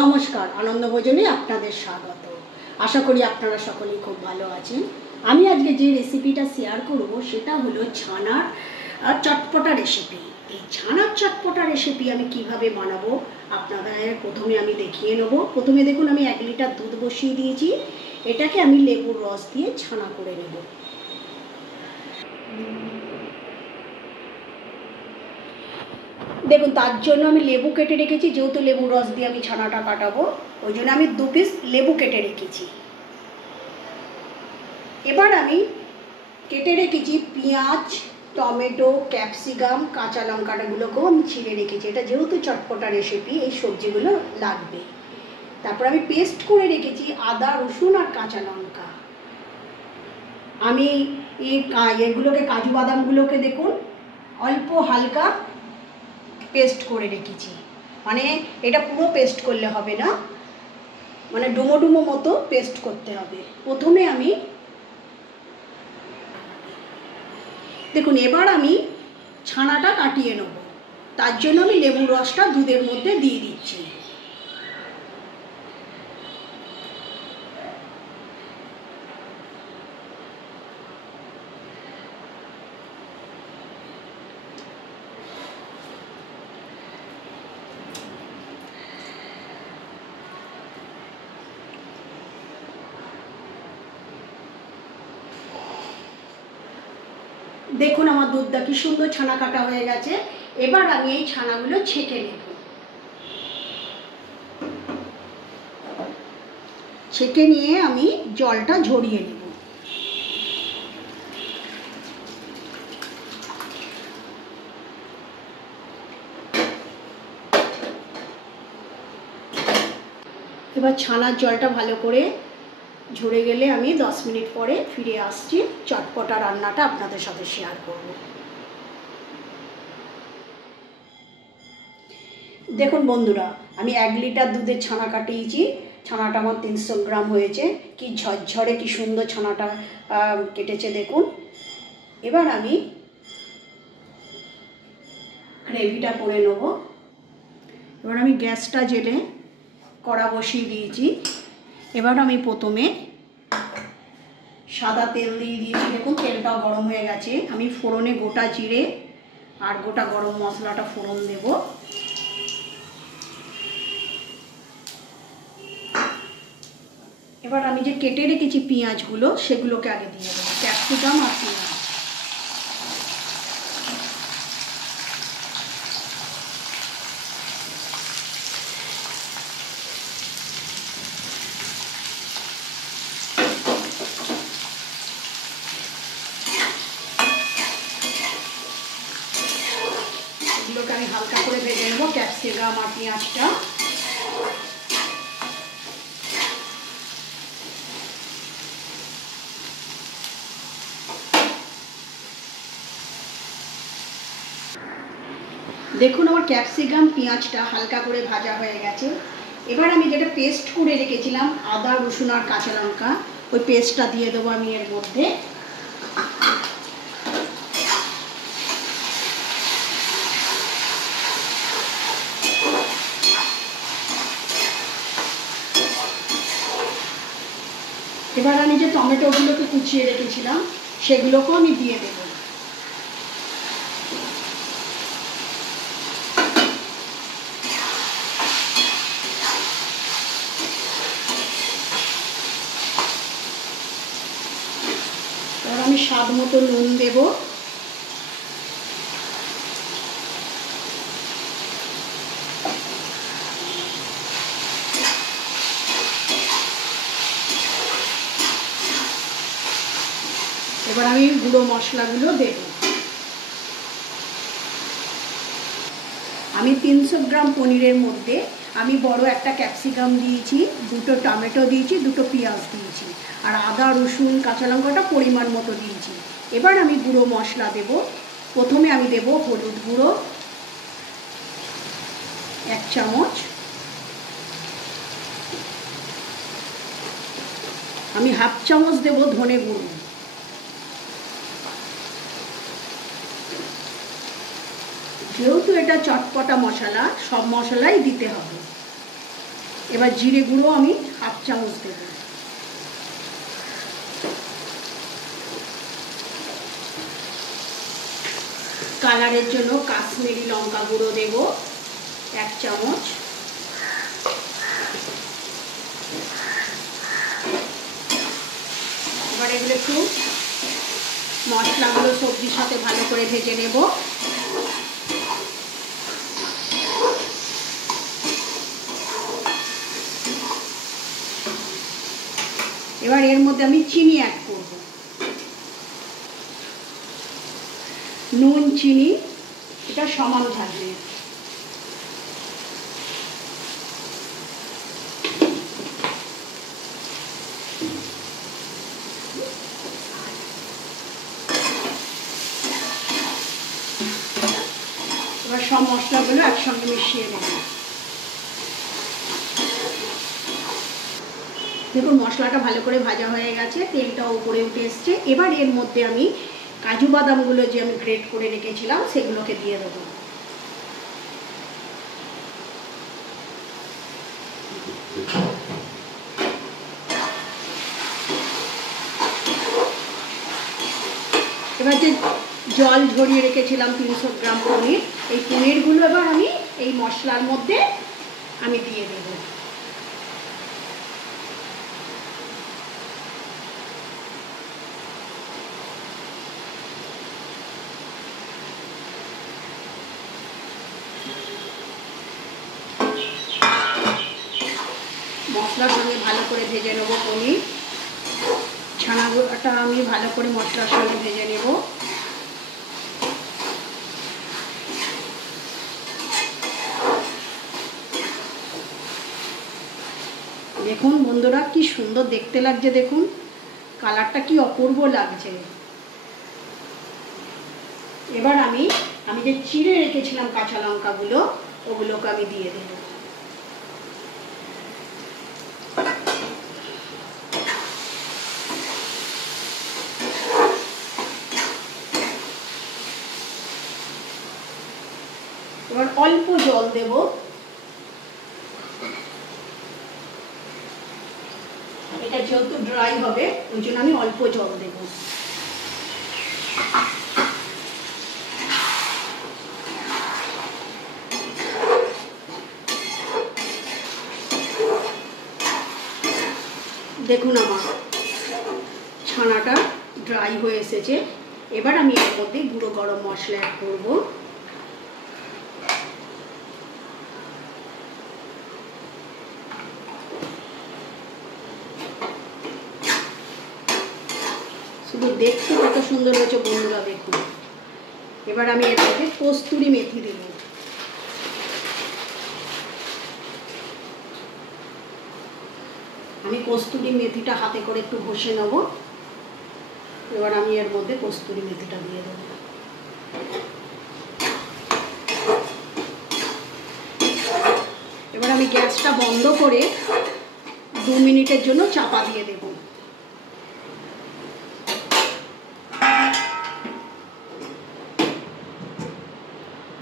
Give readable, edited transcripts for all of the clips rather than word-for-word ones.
নমস্কার, আনন্দ ভোজনে আপনাদের স্বাগত। আশা করি আপনারা সকলেই খুব ভালো আছেন। আমি আজকে যে রেসিপিটা শেয়ার করব সেটা হলো ছানার চটপটা রেসিপি। এই ছানার চটপটা রেসিপি আমি কিভাবে বানাবো আপনাদের প্রথমে আমি দেখিয়ে নেব। প্রথমে দেখুন আমি 1 লিটার দুধ বসিয়ে দিয়েছি। এটাকে আমি লেবুর রস দিয়ে ছানা করে নেব। দেখুন তার জন্য আমি লেবু কেটে রেখেছি, যেহেতু লেবুর রস দিয়ে আমি ছানাটা কাটাবো ওই জন্য আমি 2 পিস লেবু কেটে রেখেছি। এবার আমি কেটে রেখেছি পেঁয়াজ, টমেটো, ক্যাপসিকাম, কাঁচা লঙ্কাগুলোকেও আমি ছিঁড়ে রেখেছি। এটা যেহেতু চটপটা রেসিপি এই সবজিগুলো লাগবে। তারপর আমি পেস্ট করে রেখেছি আদা, রসুন আর কাঁচা লঙ্কা। আমি এগুলোকে কাজু বাদামগুলোকে দেখুন অল্প হালকা পেস্ট করে রেখেছি। মানে এটা পুরো পেস্ট করলে হবে না, মানে ডুমো ডুমো মতো পেস্ট করতে হবে। প্রথমে আমি দেখুন এবার আমি ছানাটা কাটিয়ে নেব। তার জন্য আমি লেবুর রসটা দুধের মধ্যে দিয়ে দিচ্ছি। দেখুন আমার দুধটা কি সুন্দর ছানা কাটা হয়ে গেছে। এবার আমি এই ছানাগুলো ছেঁকে নেব। ছেঁকে নিয়ে আমি জলটা ঝরিয়ে নেব। এবার ছানার জলটা ভালো করে ঝরে গেলে আমি 10 মিনিট পরে ফিরে আসছি। চটপটা রান্নাটা আপনাদের সাথে শেয়ার করব। দেখুন বন্ধুরা, আমি 1 লিটার দুধের ছানা কাটিয়েছি। ছানাটা আমার 300 গ্রাম হয়েছে। কি ঝরঝরে কি সুন্দর ছানাটা কেটেছে দেখুন। এবার আমি গ্রেভিটা করে নেব। এবার আমি গ্যাসটা জেলে কড়া বসিয়ে দিয়েছি। এবার আমি প্রথমে সাদা তেল দিয়ে দিয়েছি। দেখুন তেলটাও গরম হয়ে গেছে। আমি ফোড়নে গোটা জিরে আর গোটা গরম মশলাটা ফোড়ন দেব। এবার আমি যে কেটে রেখেছি পেঁয়াজগুলো সেগুলোকে আগে দিয়ে দেবো, ক্যাপসিকাম আর পেঁয়াজ। এগুলোকে আমি হালকা করে ভেজে নেবো, ক্যাপসিকাম আর পেঁয়াজটা। দেখুন আমার ক্যাপসিকাম পেঁয়াজটা হালকা করে ভাজা হয়ে গেছে। এবার আমি যেটা পেস্ট করে রেখেছিলাম আদা, রসুন আর কাঁচা লঙ্কা, ওই পেস্টটা দিয়ে দেবো আমি এর মধ্যে। এবার আমি যে টমেটোগুলোকে কুচিয়ে রেখেছিলাম সেগুলোকেও আমি দিয়ে দেব। এবার আমি স্বাদ মতো নুন দেব। এবার আমি গুঁড়ো মশলাগুলো দেব। আমি 300 গ্রাম পনিরের মধ্যে আমি বড় একটা ক্যাপসিকাম দিয়েছি, 2টো টমেটো দিয়েছি, 2টো পেঁয়াজ দিয়েছি আর আদা, রসুন, কাঁচা লঙ্কাটা পরিমাণ মতো দিয়েছি। এবার আমি গুঁড়ো মশলা দেব। প্রথমে আমি দেব হলুদ গুঁড়ো 1 চামচ। আমি হাফ চামচ দেব ধনে গুঁড়ো। যেহেতু এটা চটপটা মশলা, সব মশলাই দিতে হবে। এবার জিরে গুঁড়ো আমি 1/2 চামচ দেব। কালারের জন্য কাশ্মীরি লঙ্কা গুঁড়ো দেব 1 চামচ। এবার এগুলো একটু মশলাগুলো সবজির সাথে ভালো করে ভেজে নেব। এবার এর মধ্যে আমি চিনি অ্যাড করব। নুন চিনি এটা সমান থাকবে। এবার সব মশলাগুলো একসঙ্গে মিশিয়ে নেব। দেখুন মশলাটা ভালো করে ভাজা হয়ে গেছে, তেলটা উপরে উঠে এসছে। এবার এর মধ্যে আমি কাজু বাদামগুলো যে আমি গ্রেট করে রেখেছিলাম সেগুলোকে দিয়ে দেবো। এবার যে জল ঝরিয়ে রেখেছিলাম 300 গ্রাম পনির, এই পনিরগুলো এবার আমি এই মশলার মধ্যে আমি দিয়ে দেব। মশলার সঙ্গে ভালো করে ভেজে নেব পনির। ছানাটা আমি ভালো করে মশলার সঙ্গে ভেজে নেব। দেখুন বন্ধুরা কি সুন্দর দেখতে লাগছে, দেখুন কালারটা কি অপূর্ব লাগছে। এবার আমি যে চিড়ে রেখেছিলাম কাঁচা লঙ্কাগুলো ওগুলোকে আমি দিয়ে দেব। এবার অল্প জল দেব। এটা যেহেতু ড্রাই হবে ওই জন্য আমি অল্প জল দেব। দেখুন আমার ছানাটা ড্রাই হয়ে এসেছে। এবার আমি এর মধ্যে গুঁড়ো গরম মশলা অ্যাড করব। শুধু দেখতে কত সুন্দর হয়েছে বন্ধুরা দেখুন। এবার আমি এর মধ্যে কস্তুরি মেথি দেব। আমি কস্তুরি মেথিটা হাতে করে একটু ঘষে নেব। এবার আমি এর মধ্যে কস্তুরি মেথিটা দিয়ে দেব। এবার আমি গ্যাসটা বন্ধ করে 2 মিনিটের জন্য চাপা দিয়ে দেব।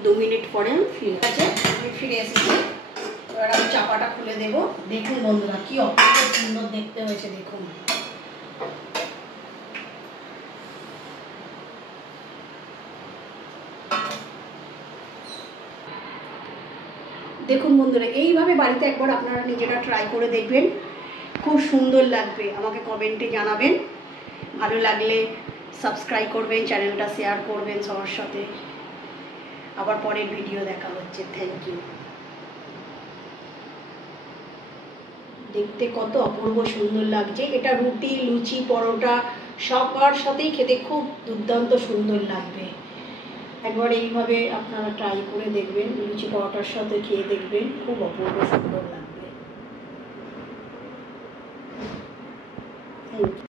2 মিনিট পরে আমি ফিরে এসেছি। এবার আমি চাপাটা খুলে দেব। দেখুন বন্ধুরা কি অপূর্ব সুন্দর দেখতে হয়েছে দেখুন। দেখুন বন্ধুরা এইভাবে বাড়িতে একবার আপনারা নিজেরা ট্রাই করে দেখবেন, খুব সুন্দর লাগবে। আমাকে কমেন্টে জানাবেন। ভালো লাগলে সাবস্ক্রাইব করবেন, চ্যানেলটা শেয়ার করবেন সবার সাথে। আবার পরের ভিডিও দেখা হচ্ছে। Thank you. দেখতে কত অপূর্ব সুন্দর লাগছে। এটা রুটি, লুচি, পরোটা সবার সাথেই খেতে খুব দুর্দান্ত সুন্দর লাগবে। একবার এইভাবে আপনারা ট্রাই করে দেখবেন, লুচি পরোটার সাথে খেয়ে দেখবেন, খুব অপূর্ব সুন্দর লাগবে। Thank you.